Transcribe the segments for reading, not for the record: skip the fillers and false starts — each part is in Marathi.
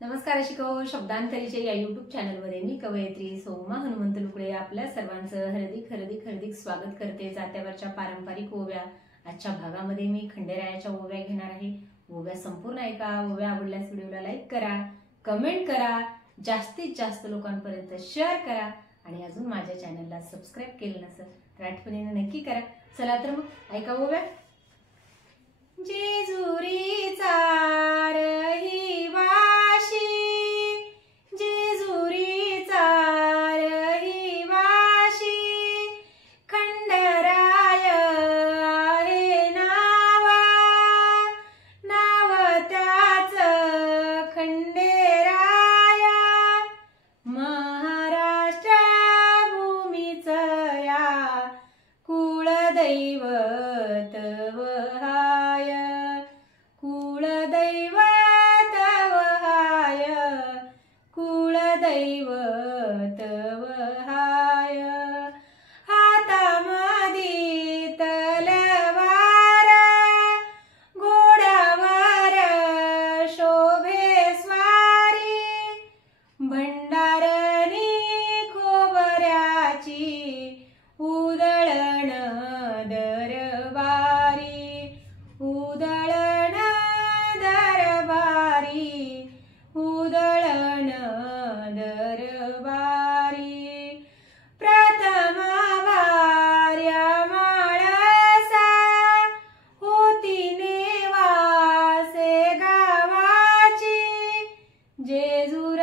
नमस्कार शिकव शब्दांतरीचे या YouTube चॅनलमध्ये मी कवयित्री सौमा हनुमंत लुकडे आपल्या सर्वांचं हार्दिक स्वागत करते। जात्यावरच्या पारंपरिक ओव्या आजच्या भागामध्ये मी खंडेरायाच्या ओव्या घेणार आहे। ओव्या संपूर्ण ऐका। ओव्या आवडल्यास व्हिडिओला लाईक करा, कमेंट करा, जास्तीत जास्त लोकांपर्यंत शेअर करा आणि अजून माझ्या चॅनलला सबस्क्राइब केलं नसेल तर आठवणीने नक्की करा। चला तर मग ऐका ओव्या। जेजुरीचा दैवत वहाय कुलदैवत वहाय कुलदैवत वहाय हातामध्ये तलवार घोड्यावर शोभे स्वारी भंडारणी खोबऱ्याची उधळण दरबारी उधळण दरबारी उधळण दरबारी प्रथम भार्या माळसा होती नेवासे गावाची जेजुर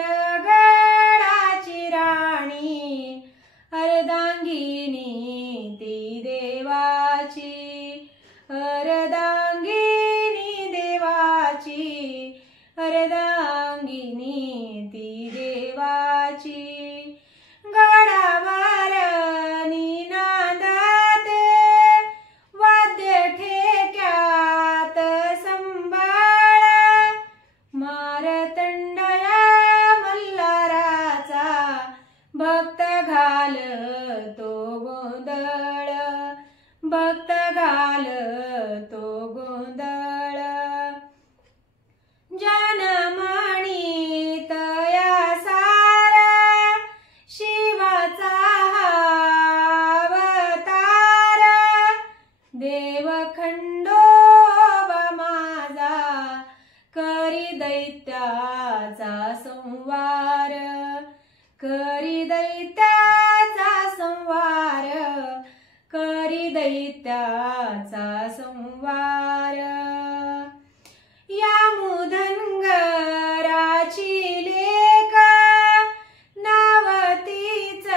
गडाची राणी अर्धांगिनी ती देवाची अर्धांगिनी देवाची अर्धांगिनी ती देवाची गडावर निनादते वाद्य ठेक्यात संभाळ मारतंडया मल्हाराचा भक्त घालतो गोंधळ भक्त घालतो गोंधळ जनमणी तया सारा शिवाचा अवतार देव खंडोबा माझा करी दैत्याचा संवार करी दैत्याचा संवार करी दैत्याचा संवार या मुधनगराची लेक नाव तीच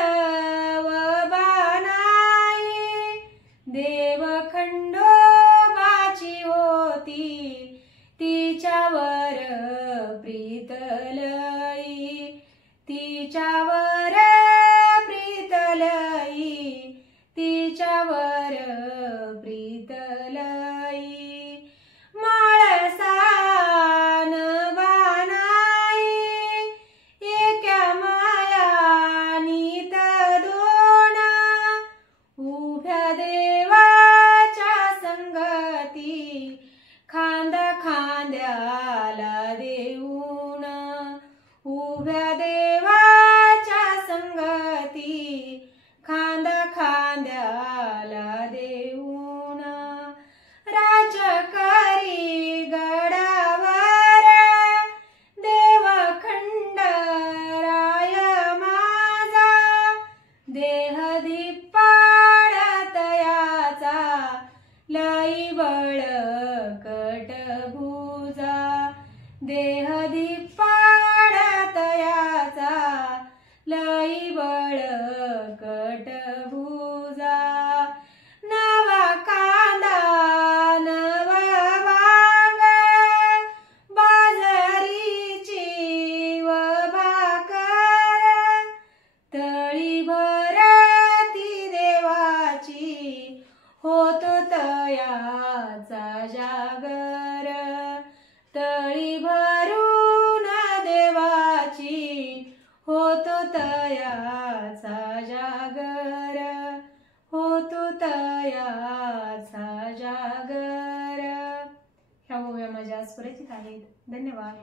वबानाई देव खंडोबाची होती तिच्यावर प्रीतलई तिच्यावर प्रीतलई तिच्यावर प्रीतलई माळसान बानाई एका मायानीत दोन उभ्या देवाच्या संगती खांदा खांद्याला देऊन उभ्या देवाच्या संगती खांदा खांद्याला देऊन राजकरी गडावर देव खंडराय माझा देह दिप्पाळतयाचा लई बळकट भुजा देह दिप्पाळतयाचा लई बळकट भुजा नवा कांदा नवा वांग बाजरीची व भाकर तळी भरती देवाची होतो तयाचा जागर तळी भरून देवाची होतो तयाचा जागर होतो तयाचा जागर। ह्या ओव्या माझ्या सुरक्षित आहेत। धन्यवाद।